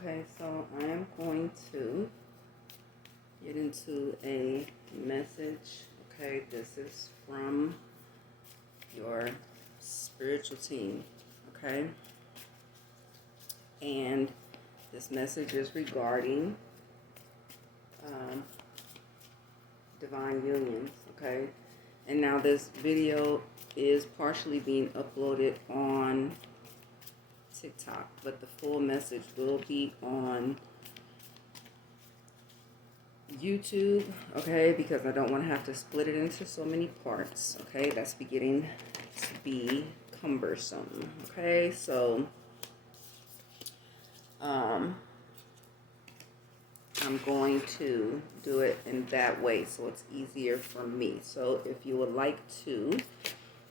Okay, so I am going to get into a message. Okay, this is from your spiritual team. Okay, and this message is regarding divine unions. Okay, and now this video is partially being uploaded on TikTok, but the full message will be on YouTube, okay, because I don't want to have to split it into so many parts, okay. That's beginning to be cumbersome, okay. So I'm going to do it in that way so it's easier for me. So if you would like to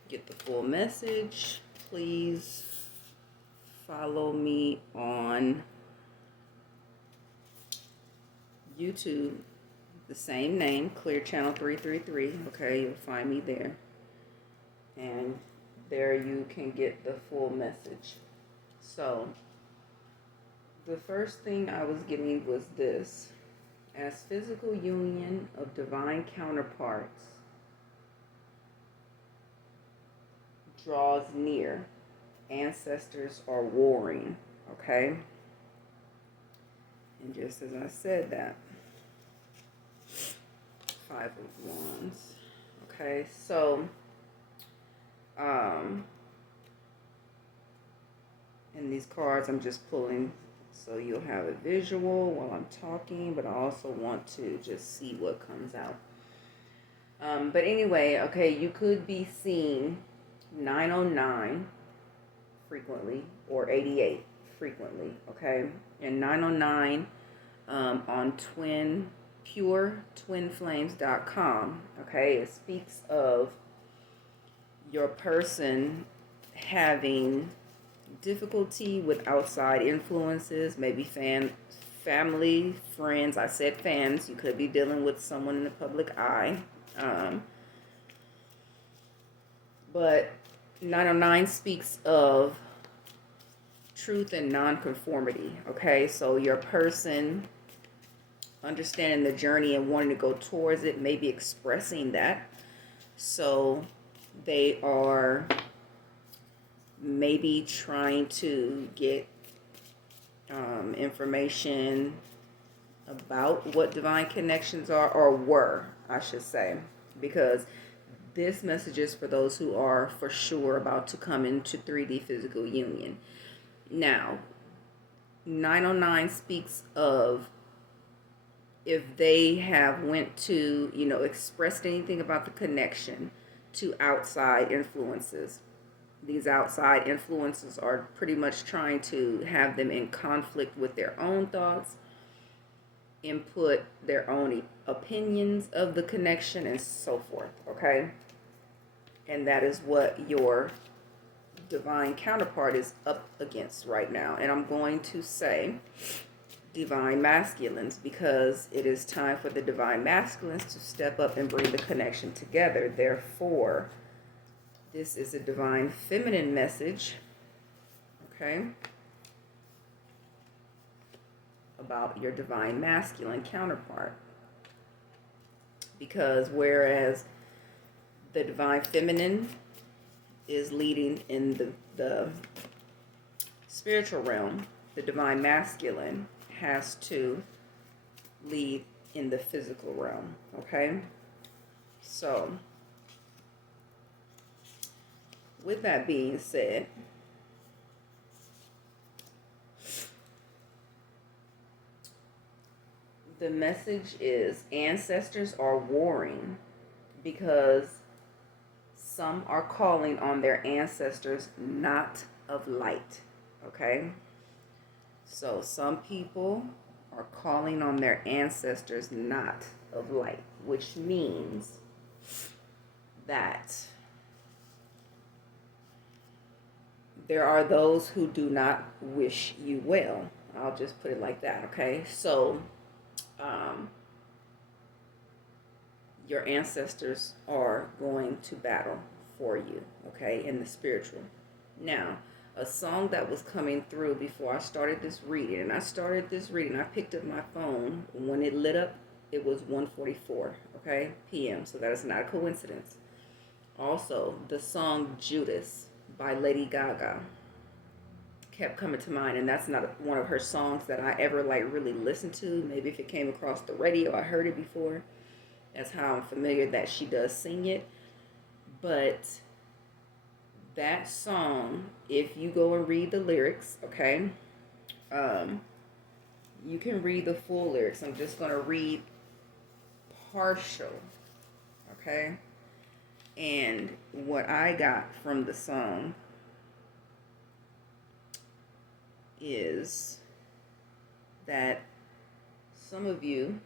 get the full message, please follow me on YouTube, the same name, Clear Channel 333. Okay, you'll find me there. And there you can get the full message. So, the first thing I was getting was this. As physical union of divine counterparts draws near, ancestors are warring. Okay? And just as I said that, 5 of Wands. Okay, so in these cards I'm just pulling so you'll have a visual while I'm talking, but I also want to just see what comes out. But anyway, okay, you could be seeing 909 frequently or 88 frequently, okay? And 909 on puretwinflames.com, okay? It speaks of your person having difficulty with outside influences, maybe family, friends. I said fans. You could be dealing with someone in the public eye. But 909 speaks of truth and nonconformity, okay? So your person understanding the journey and wanting to go towards it, maybe expressing that. So they are maybe trying to get information about what divine connections are, or were, I should say, because this message is for those who are for sure about to come into 3D physical union. Now, 909 speaks of if they have went to, expressed anything about the connection to outside influences. These outside influences are pretty much trying to have them in conflict with their own thoughts, input their own opinions of the connection, and so forth, okay? And that is what your divine counterpart is up against right now. And I'm going to say divine masculines because it is time for the divine masculines to step up and bring the connection together. Therefore, this is a divine feminine message, okay, about your divine masculine counterpart. Because whereas the divine feminine is leading in the spiritual realm, the divine masculine has to lead in the physical realm, okay? So, with that being said, the message is ancestors are warring because some are calling on their ancestors not of light, okay? So some people are calling on their ancestors not of light, which means that there are those who do not wish you well. I'll just put it like that, okay? So, your ancestors are going to battle for you, okay, in the spiritual. Now, a song that was coming through before I started this reading. And I started this reading, I picked up my phone. When it lit up, it was 1:44, okay, p.m. So that is not a coincidence. Also, the song Judas by Lady Gaga kept coming to mind, and that's not one of her songs that I ever like really listened to. Maybe if it came across the radio, I heard it before. That's how I'm familiar that she does sing it. But that song, if you go and read the lyrics, okay, um, you can read the full lyrics. I'm just going to read partial, okay? And what I got from the song is that some of you,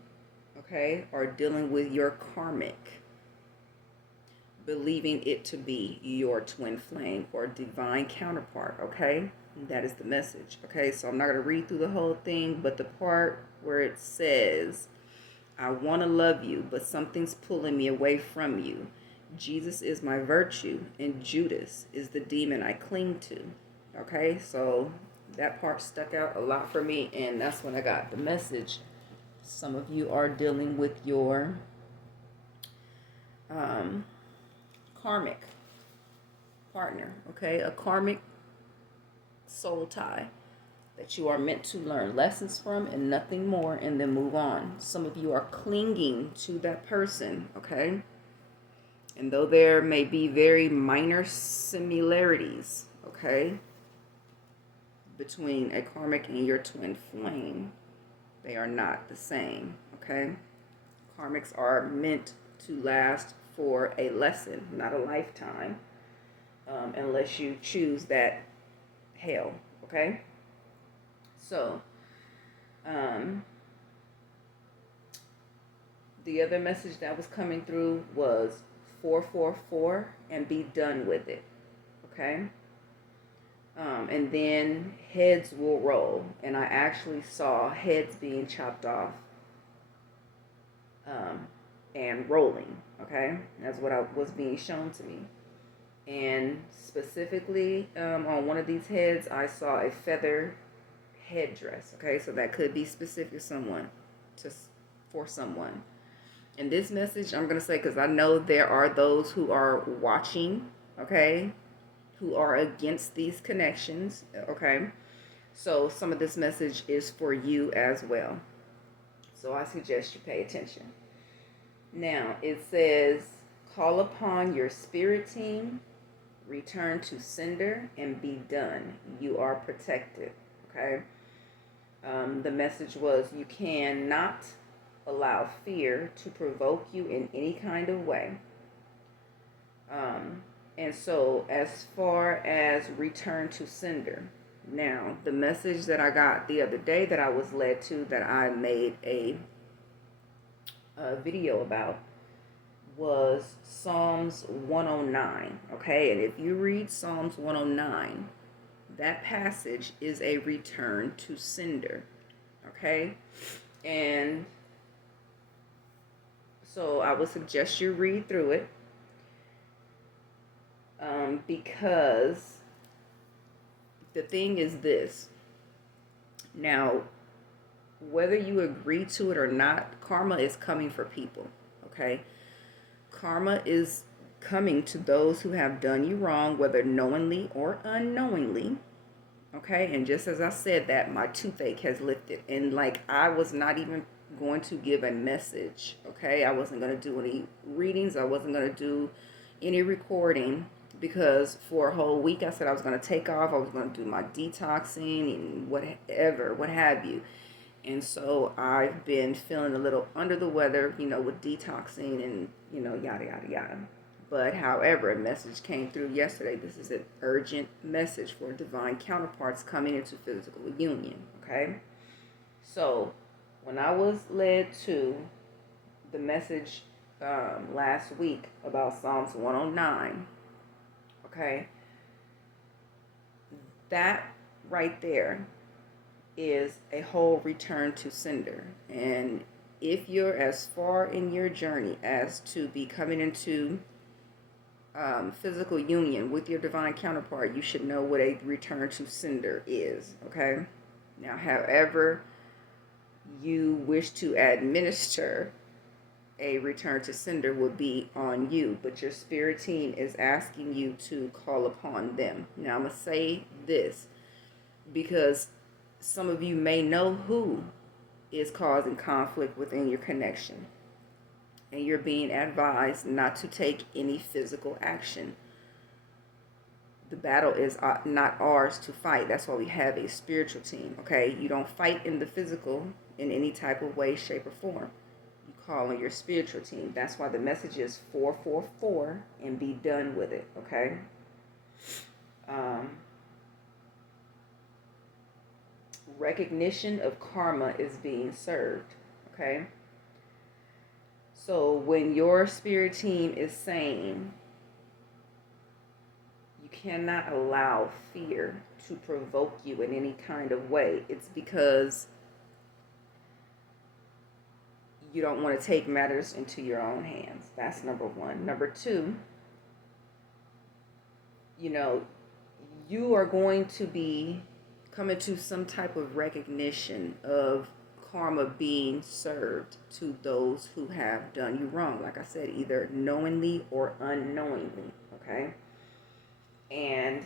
okay, are dealing with your karmic, believing it to be your twin flame or divine counterpart, okay? That is the message, okay? So I'm not going to read through the whole thing, but the part where it says, I want to love you, but something's pulling me away from you. Jesus is my virtue, and Judas is the demon I cling to, okay? So that part stuck out a lot for me, and that's when I got the message. Some of you are dealing with your karmic partner, okay? A karmic soul tie that you are meant to learn lessons from and nothing more, and then move on. Some of you are clinging to that person, okay? And though there may be very minor similarities, okay, between a karmic and your twin flame, they are not the same, okay? Karmics are meant to last for a lesson, not a lifetime, unless you choose that hell, okay? So, the other message that was coming through was 444 and be done with it, okay? And then heads will roll, and I actually saw heads being chopped off and rolling, okay? That's what was being shown to me. And specifically on one of these heads, I saw a feather headdress, okay? So that could be specific for someone. And this message, I'm going to say, because I know there are those who are watching, okay, who are against these connections, okay? So some of this message is for you as well. So I suggest you pay attention. Now, it says, call upon your spirit team, return to sender, and be done. You are protected, okay? The message was, you cannot allow fear to provoke you in any kind of way. And so as far as return to sender, now the message that I got the other day that I was led to, that I made a video about, was Psalms 109, okay? And if you read Psalms 109, that passage is a return to sender, okay? And so I would suggest you read through it, because the thing is this. Now, whether you agree to it or not, karma is coming for people, okay? Karma is coming to those who have done you wrong, whether knowingly or unknowingly, okay? And just as I said that, my toothache has lifted. And like, I was not even going to give a message, okay? I wasn't going to do any readings. I wasn't going to do any recording, because for a whole week I said I was going to take off. I was going to do my detoxing and whatever, what have you. And so I've been feeling a little under the weather, with detoxing and, yada, yada, yada. But however, a message came through yesterday. This is an urgent message for divine counterparts coming into physical union, okay? So when I was led to the message last week about Psalms 109, okay, that right there is a whole return to sender. And if you're as far in your journey as to be coming into physical union with your divine counterpart, you should know what a return to sender is. Okay. Now, however you wish to administer a return to sender would be on you, but your spirit team is asking you to call upon them. Now, I'm going to say this because some of you may know who is causing conflict within your connection, and you're being advised not to take any physical action. The battle is not ours to fight. That's why we have a spiritual team. Okay, you don't fight in the physical in any type of way, shape, or form. You call on your spiritual team. That's why the message is 444 and be done with it. Okay. Recognition of karma is being served. Okay. So when your spirit team is saying you cannot allow fear to provoke you in any kind of way, it's because you don't want to take matters into your own hands. That's number one. Number two, you are going to be coming to some type of recognition of karma being served to those who have done you wrong. Like I said, either knowingly or unknowingly. Okay. And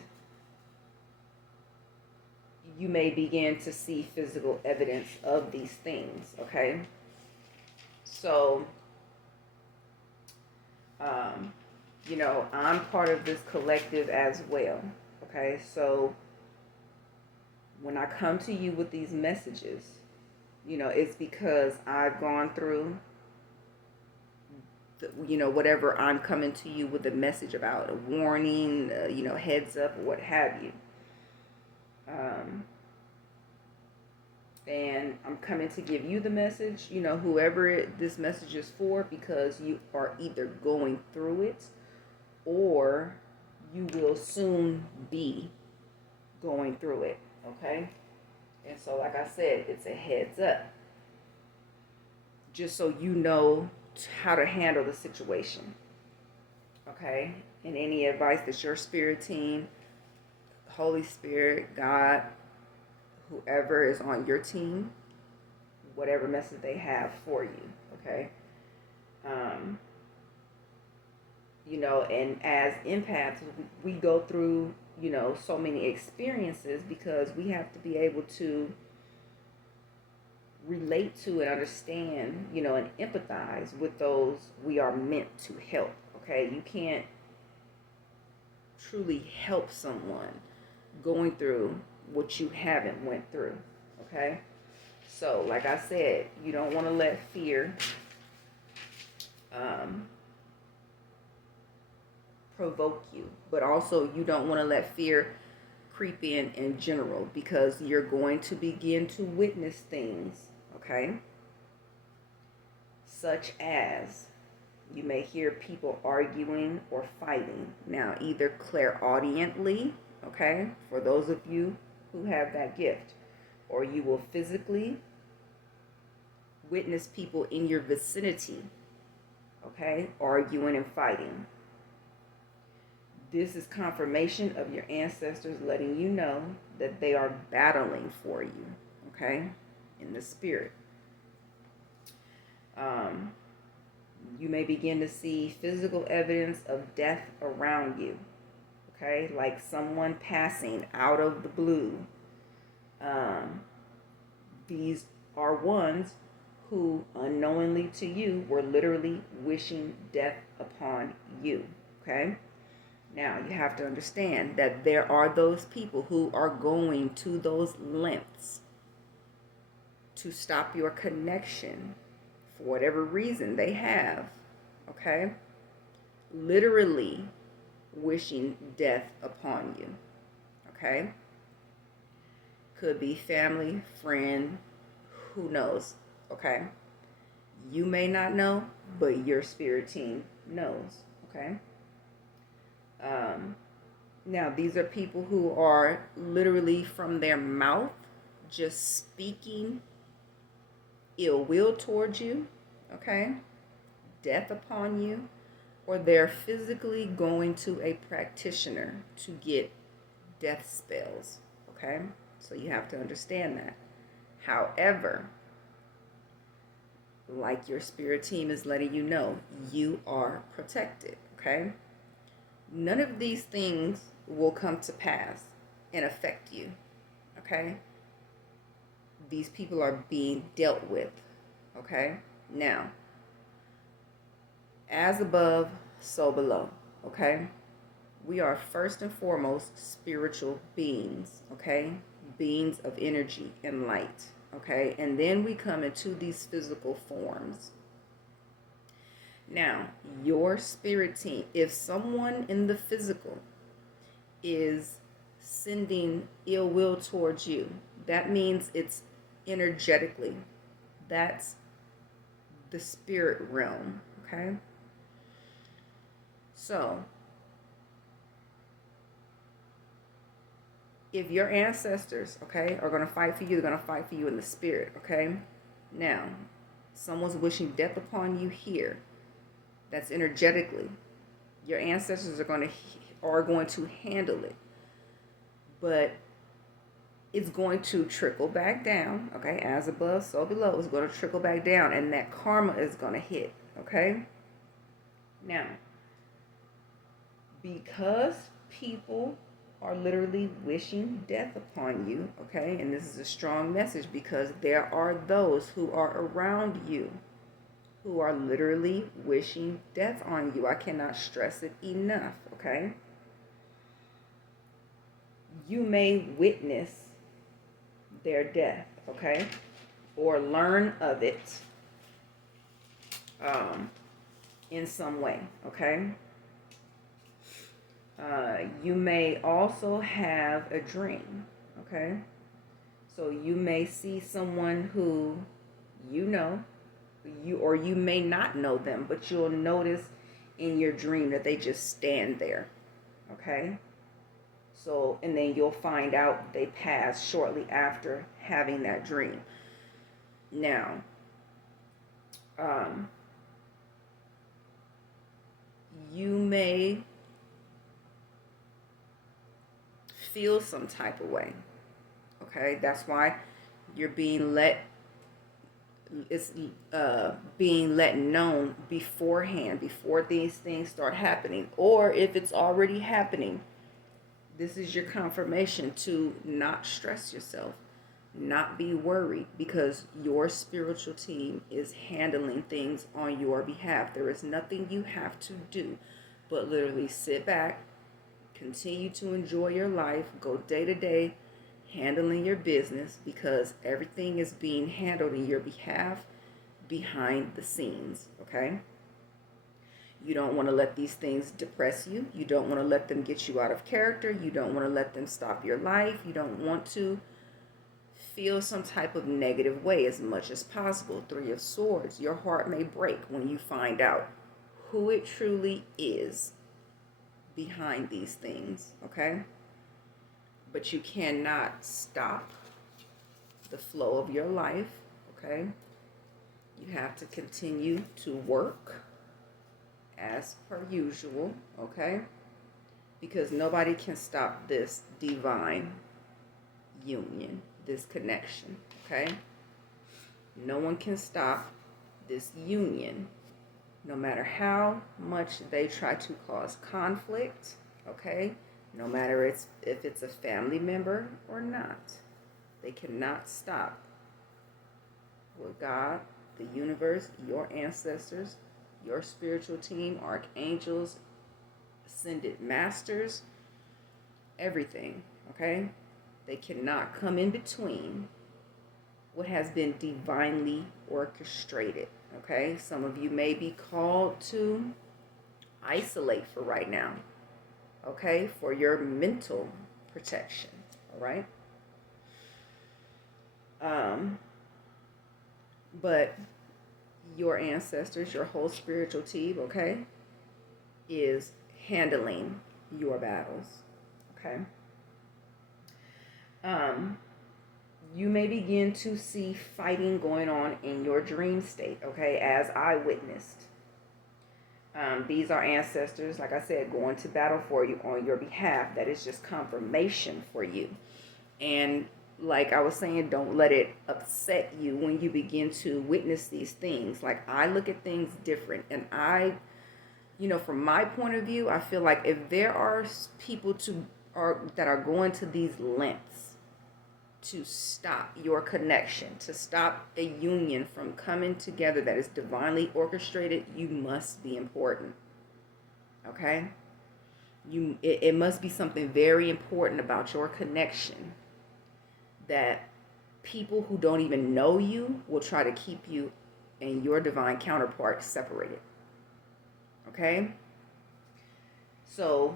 you may begin to see physical evidence of these things. Okay. So, I'm part of this collective as well. Okay. So when I come to you with these messages, it's because I've gone through, whatever I'm coming to you with a message about, a warning, heads up, or what have you. And I'm coming to give you the message, whoever this message is for, because you are either going through it or you will soon be going through it. Okay. And so, like I said, it's a heads up, just so you know how to handle the situation. Okay. And any advice that your spirit team, Holy Spirit, God, whoever is on your team, whatever message they have for you. Okay. And as empaths, we go through, so many experiences because we have to be able to relate to and understand, and empathize with those we are meant to help. Okay. You can't truly help someone going through what you haven't went through. Okay. So, like I said, you don't want to let fear provoke you, but also you don't want to let fear creep in general, because you're going to begin to witness things. Okay. Such as you may hear people arguing or fighting. Now, either clairaudiently, okay, for those of you who have that gift, or you will physically witness people in your vicinity, okay, arguing and fighting. This is confirmation of your ancestors letting you know that they are battling for you, okay, in the spirit. You may begin to see physical evidence of death around you, okay, like someone passing out of the blue. These are ones who unknowingly to you were literally wishing death upon you, okay? Now, you have to understand that there are those people who are going to those lengths to stop your connection for whatever reason they have, okay? Literally wishing death upon you, okay? Could be family, friend, who knows, okay? You may not know, but your spirit team knows, okay? Now, these are people who are literally from their mouth just speaking ill will towards you, okay? Death upon you. or they're physically going to a practitioner to get death spells. Okay? So you have to understand that. However, like your spirit team is letting you know, you are protected. Okay? None of these things will come to pass and affect you. Okay? These people are being dealt with. Okay? Now, as above, so below. Okay? We are first and foremost spiritual beings. Okay? Beings of energy and light. Okay? And then we come into these physical forms. Now, your spirit team, if someone in the physical is sending ill will towards you, that means it's energetically. That's the spirit realm, okay? So, if your ancestors, okay, are going to fight for you, they're going to fight for you in the spirit, okay? Now, someone's wishing death upon you here. That's energetically. Your ancestors are going to handle it. But it's going to trickle back down, okay? As above, so below. It's going to trickle back down, and that karma is going to hit, okay? Now, because people are literally wishing death upon you, okay? And this is a strong message because there are those who are around you who are literally wishing death on you. I cannot stress it enough, okay? You may witness their death, okay? Or learn of it in some way, okay? You may also have a dream, okay? So you may see someone who you know, or you may not know them, but you'll notice in your dream that they just stand there, okay? So, and then you'll find out they passed shortly after having that dream. Now, you may feel some type of way. Okay, that's why you're being let. It's being let known beforehand, before these things start happening, or if it's already happening. This is your confirmation to not stress yourself, not be worried, because your spiritual team is handling things on your behalf. There is nothing you have to do but literally sit back, continue to enjoy your life, go day to day, handling your business, because everything is being handled in your behalf behind the scenes, okay? You don't want to let these things depress you. You don't want to let them get you out of character. You don't want to let them stop your life. You don't want to feel some type of negative way as much as possible. Three of Swords. Your heart may break when you find out who it truly is behind these things, okay? But you cannot stop the flow of your life, okay? You have to continue to work as per usual, okay? Because nobody can stop this divine union, this connection, okay? No one can stop this union, no matter how much they try to cause conflict, okay? No matter if it's a family member or not. They cannot stop what God, the universe, your ancestors, your spiritual team, archangels, ascended masters, everything, okay? They cannot come in between what has been divinely orchestrated, okay? Some of you may be called to isolate for right now, okay? For your mental protection, all right? But your ancestors, your whole spiritual team, okay, is handling your battles, okay? You may begin to see fighting going on in your dream state, okay, as I witnessed. These are ancestors, like I said, going to battle for you on your behalf. That is just confirmation for you. And like I was saying, don't let it upset you when you begin to witness these things. Like, I look at things different, and from my point of view, I feel like if there are people that are going to these lengths to stop your connection, to stop a union from coming together that is divinely orchestrated, you must be important. Okay? It must be something very important about your connection that people who don't even know you will try to keep you and your divine counterpart separated. Okay? So,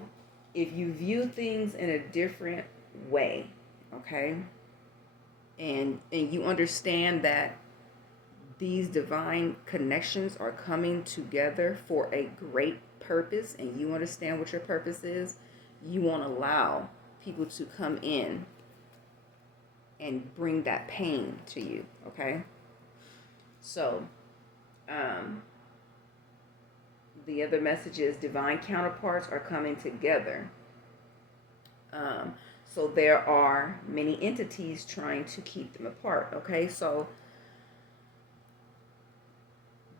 if you view things in a different way, okay, and you understand that these divine connections are coming together for a great purpose, and you understand what your purpose is, you won't allow people to come in and bring that pain to you, okay? So, the other message is divine counterparts are coming together. So there are many entities trying to keep them apart, okay? So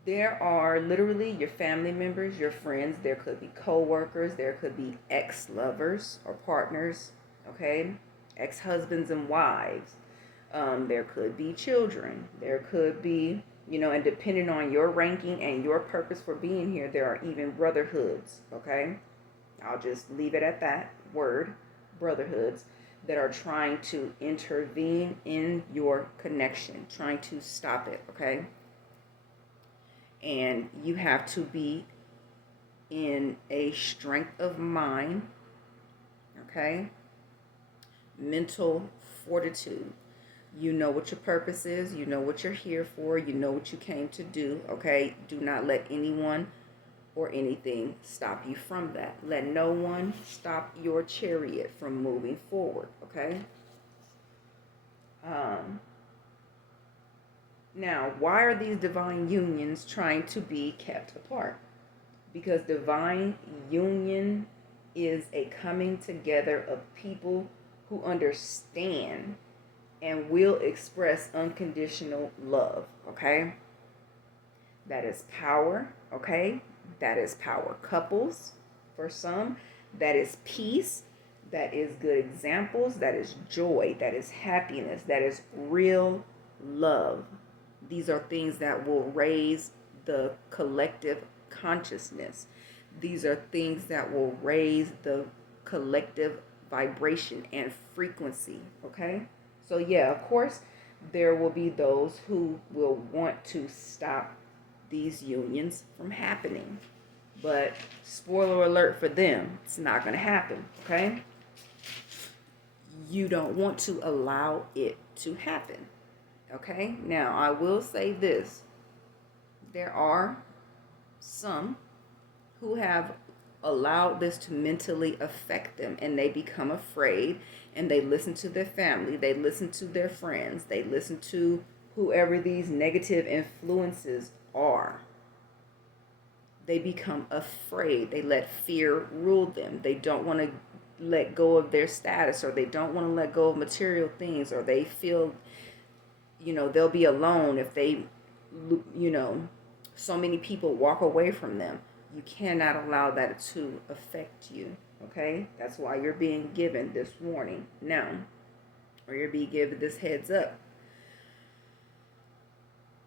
there are literally your family members, your friends, there could be co-workers, there could be ex-lovers or partners, okay? Ex-husbands and wives. There could be children. There could be, and depending on your ranking and your purpose for being here, there are even brotherhoods, okay? I'll just leave it at that word, brotherhoods, that are trying to intervene in your connection, trying to stop it, okay? And you have to be in a strength of mind, okay? Mental fortitude. You know what your purpose is. You know what you're here for. You know what you came to do, okay? Do not let anyone or anything stop you from that. Let no one stop your chariot from moving forward, okay? Now, why are these divine unions trying to be kept apart? Because divine union is a coming together of people who understand and will express unconditional love, okay? That is power, okay? That is power couples for some. That is peace. That is good examples. That is joy. That is happiness. That is real love. These are things that will raise the collective consciousness. These are things that will raise the collective vibration and frequency, okay? So yeah, of course, there will be those who will want to stop these unions from happening. But spoiler alert for them, it's not going to happen, okay? You don't want to allow it to happen, okay? Now, I will say this. There are some who have allowed this to mentally affect them, and they become afraid, and they listen to their family, they listen to their friends, they listen to whoever these negative influences are. They become afraid. They let fear rule them. They don't want to let go of their status, or they don't want to let go of material things, or they feel, they'll be alone if they, so many people walk away from them. You cannot allow that to affect you, okay? That's why you're being given this warning now, or you're being given this heads up.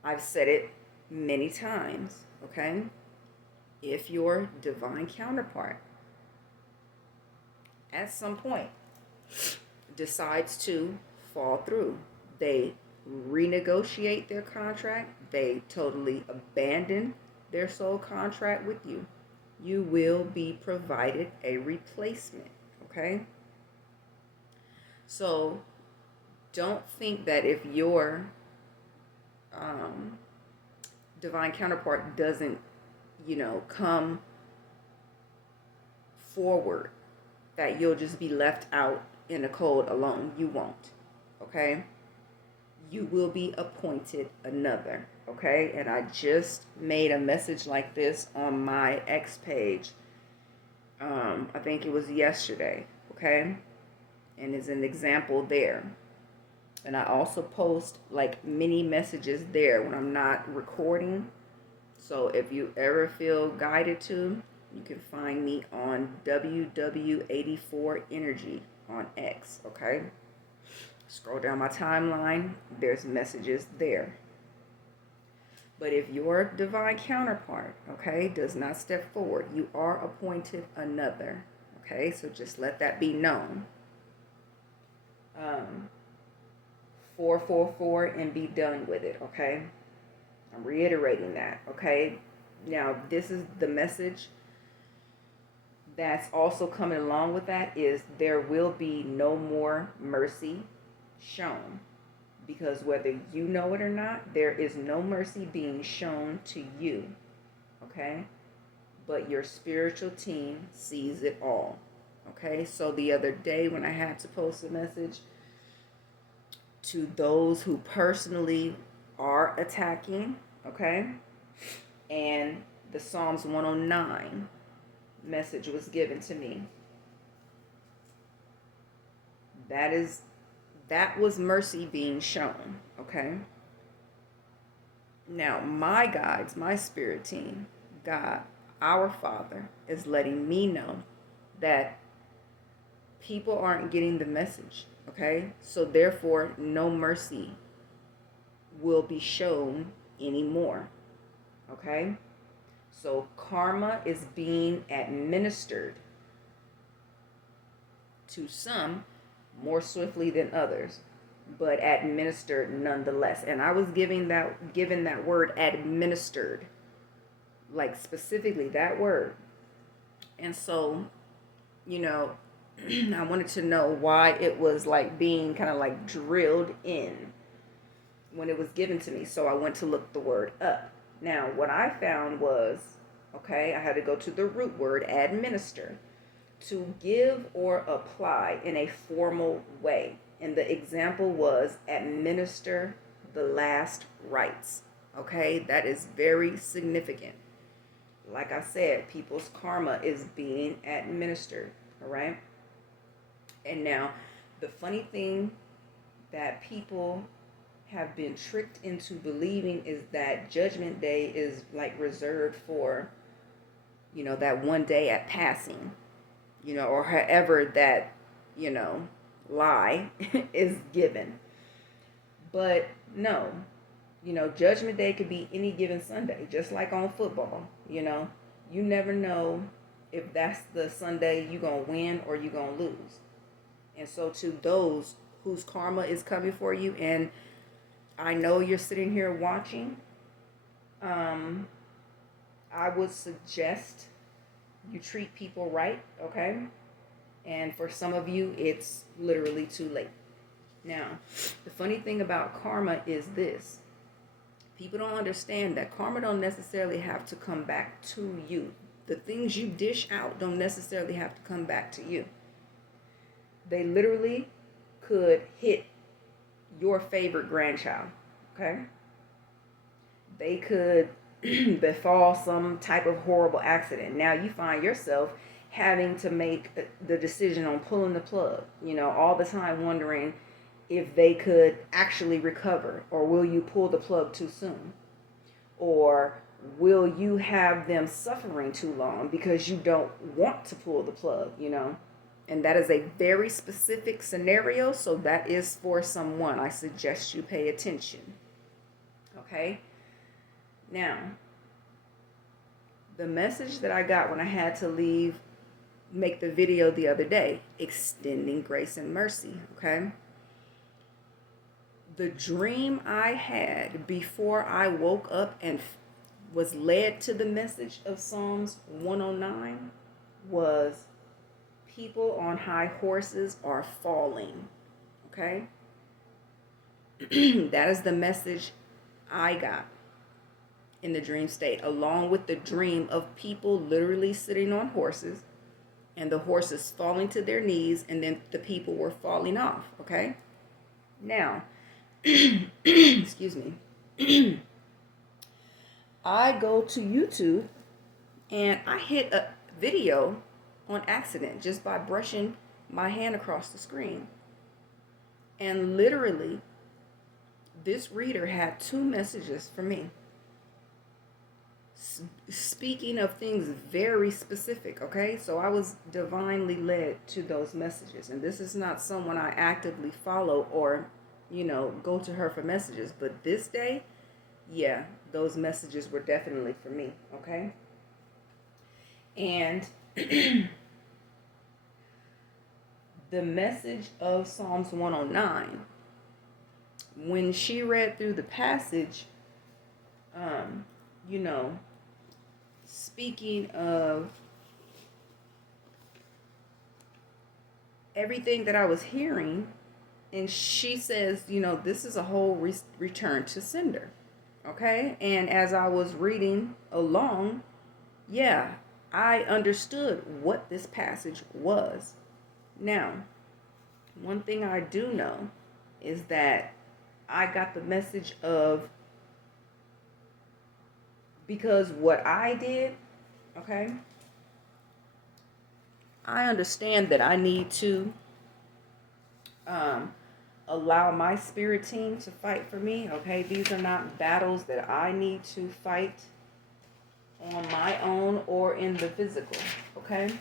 I've said it many times, okay? If your divine counterpart at some point decides to fall through, they renegotiate their contract, they totally abandon their soul contract with you, you will be provided a replacement, okay? So don't think that if your divine counterpart doesn't, come forward, that you'll just be left out in the cold alone. You won't, okay? you will be appointed another. Okay, and I just made a message like this on my X page. I think it was yesterday. Okay, and is an example there. And I also post like mini messages there when I'm not recording. So if you ever feel guided to, you can find me on WW84 Energy on X, okay? Scroll down my timeline, there's messages there. But if your divine counterpart, okay, does not step forward, you are appointed another, okay? So just let that be known. 444 and be done with it, okay? I'm reiterating that, okay? Now, this is the message that's also coming along with that is there will be no more mercy shown. Because whether you know it or not, there is no mercy being shown to you, okay? But your spiritual team sees it all, okay? So the other day when I had to post a message to those who personally are attacking, okay? And the Psalms 109 message was given to me. That was mercy being shown, okay? Now, my guides, my spirit team, God, our Father, is letting me know that people aren't getting the message, okay? So therefore, no mercy will be shown anymore, okay? So karma is being administered to some more swiftly than others, but administered nonetheless. And I was given that word administered, like specifically that word. And so, I wanted to know why it was like being kind of like drilled in when it was given to me. So I went to look the word up. Now, what I found was, okay, I had to go to the root word, administer, to give or apply in a formal way. And the example was administer the last rites. Okay, that is very significant. Like I said, people's karma is being administered. All right. And now, the funny thing that people have been tricked into believing is that Judgment Day is like reserved for, that one day at passing, or however that, lie is given. But no, Judgment Day could be any given Sunday, just like on football, You never know if that's the Sunday you're going to win or you're going to lose. And so to those whose karma is coming for you, and I know you're sitting here watching, I would suggest you treat people right, okay? And for some of you, it's literally too late. Now, the funny thing about karma is this. People don't understand that karma don't necessarily have to come back to you. The things you dish out don't necessarily have to come back to you. They literally could hit your favorite grandchild, okay? They could befall some type of horrible accident. Now you find yourself having to make the decision on pulling the plug, all the time wondering if they could actually recover, or will you pull the plug too soon? Or will you have them suffering too long because you don't want to pull the plug, And that is a very specific scenario, so that is for someone. I suggest you pay attention. Okay? Now, the message that I got when I had to make the video the other day, extending grace and mercy, okay? The dream I had before I woke up and was led to the message of Psalms 109 was people on high horses are falling, okay? That is the message I got in the dream state, along with the dream of people literally sitting on horses and the horses falling to their knees, and then the people were falling off, okay? Now, excuse me, I go to YouTube and I hit a video on accident just by brushing my hand across the screen. And literally, this reader had two messages for me. Speaking of things very specific, okay? So I was divinely led to those messages. And this is not someone I actively follow or, go to her for messages. But this day, yeah, those messages were definitely for me, okay? And the message of Psalms 109, when she read through the passage, you know, speaking of everything that I was hearing, and she says, this is a whole return to sender. Okay? And as I was reading along, yeah, I understood what this passage was. Now, one thing I do know is that I got the message of, because what I did, okay, I understand that I need to allow my spirit team to fight for me, okay? These are not battles that I need to fight on my own or in the physical, okay?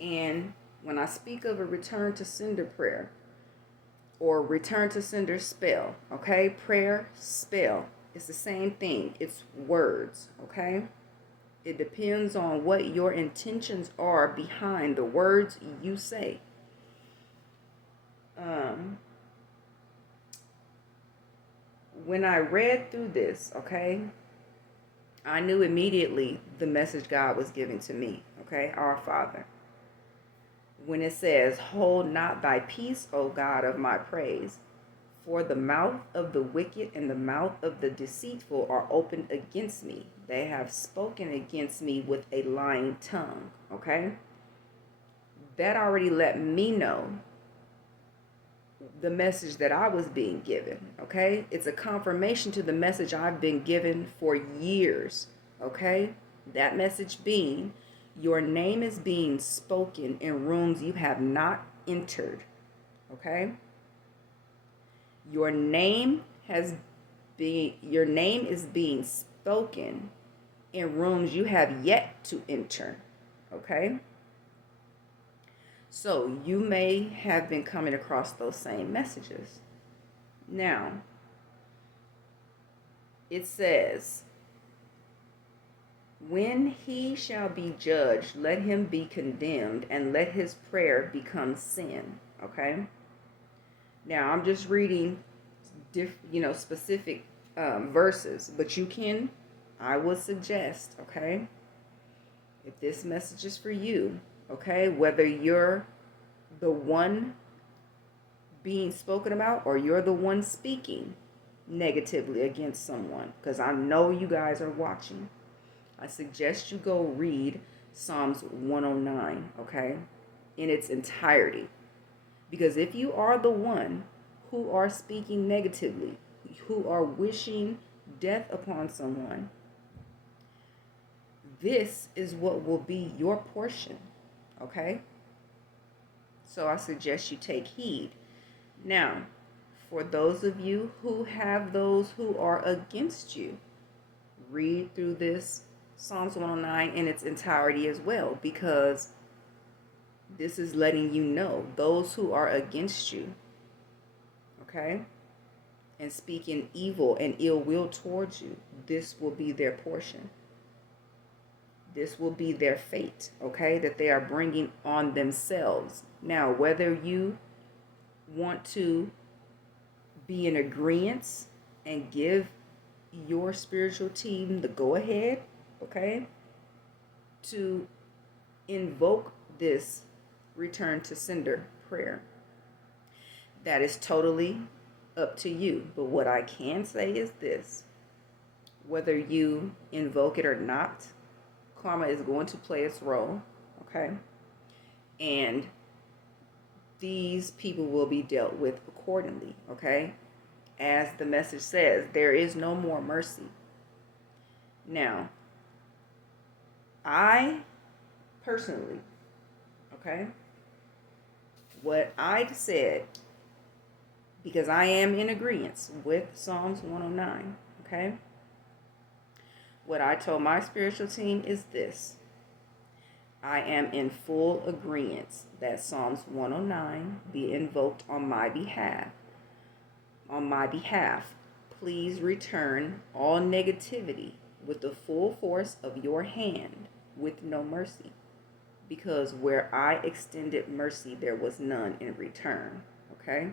And when I speak of a return to sender prayer or return to sender spell, okay? Prayer, spell, it's the same thing. It's words, okay? It depends on what your intentions are behind the words you say. When I read through this, okay, I knew immediately the message God was giving to me, okay, our Father. When it says, hold not thy peace, O God of my praise, for the mouth of the wicked and the mouth of the deceitful are opened against me. They have spoken against me with a lying tongue, okay? That already let me know the message that I was being given, okay? It's a confirmation to the message I've been given for years, okay? That message being, your name is being spoken in rooms you have not entered, okay? Your name is being spoken in rooms you have yet to enter, okay? So you may have been coming across those same messages. Now, it says, when he shall be judged, let him be condemned, and let his prayer become sin. Okay? Now, I'm just reading, specific verses, but I would suggest, okay, if this message is for you, okay, whether you're the one being spoken about or you're the one speaking negatively against someone, because I know you guys are watching, I suggest you go read Psalms 109, okay, in its entirety. Because if you are the one who are speaking negatively, who are wishing death upon someone, this is what will be your portion, okay? So I suggest you take heed. Now, for those of you who have those who are against you, read through this Psalms 109 in its entirety as well, because this is letting you know those who are against you, okay, and speaking evil and ill will towards you, this will be their portion. This will be their fate, okay, that they are bringing on themselves. Now, whether you want to be in agreement and give your spiritual team the go-ahead, okay, to invoke this return to sender prayer, that is totally up to you. But what I can say is this: whether you invoke it or not, karma is going to play its role, okay? And these people will be dealt with accordingly, okay? as the message says, there is no more mercy. Now, I personally, okay, what I said, because I am in agreement with Psalms 109, okay, what I told my spiritual team is this. I am in full agreement that Psalms 109 be invoked on my behalf. On my behalf, please return all negativity with the full force of your hand with no mercy. Because where I extended mercy, there was none in return. Okay?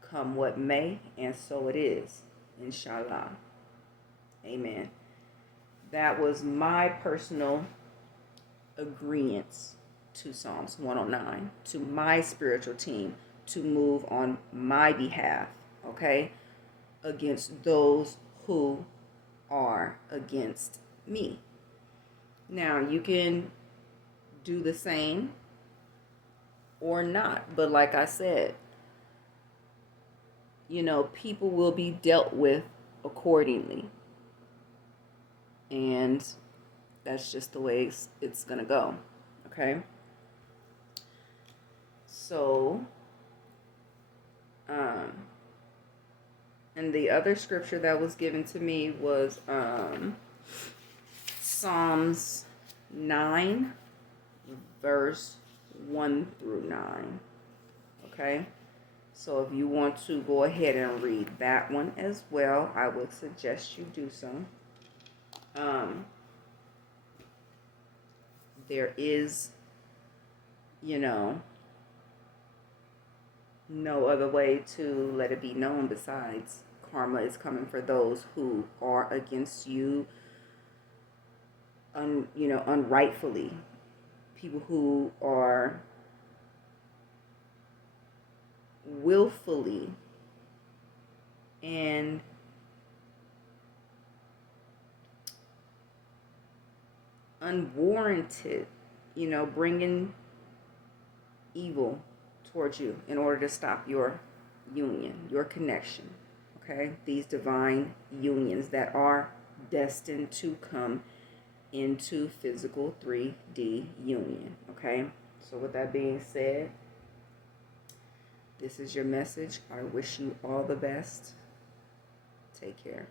Come what may, and so it is. Inshallah. Amen. That was my personal agreement to Psalms 109, to my spiritual team, to move on my behalf, okay, against those who are against me. Now, you can do the same or not, but like I said, people will be dealt with accordingly, and that's just the way it's gonna go. Okay. So, and the other scripture that was given to me was Psalms 9, verse 1 through 9. Okay. So if you want to go ahead and read that one as well, I would suggest you do so. There is, no other way to let it be known besides karma is coming for those who are against you, unrightfully. People who are willfully and unwarranted, bringing evil towards you in order to stop your union, your connection. Okay? These divine unions that are destined to come into physical 3D union. Okay? So with that being said, this is your message. I wish you all the best. Take care.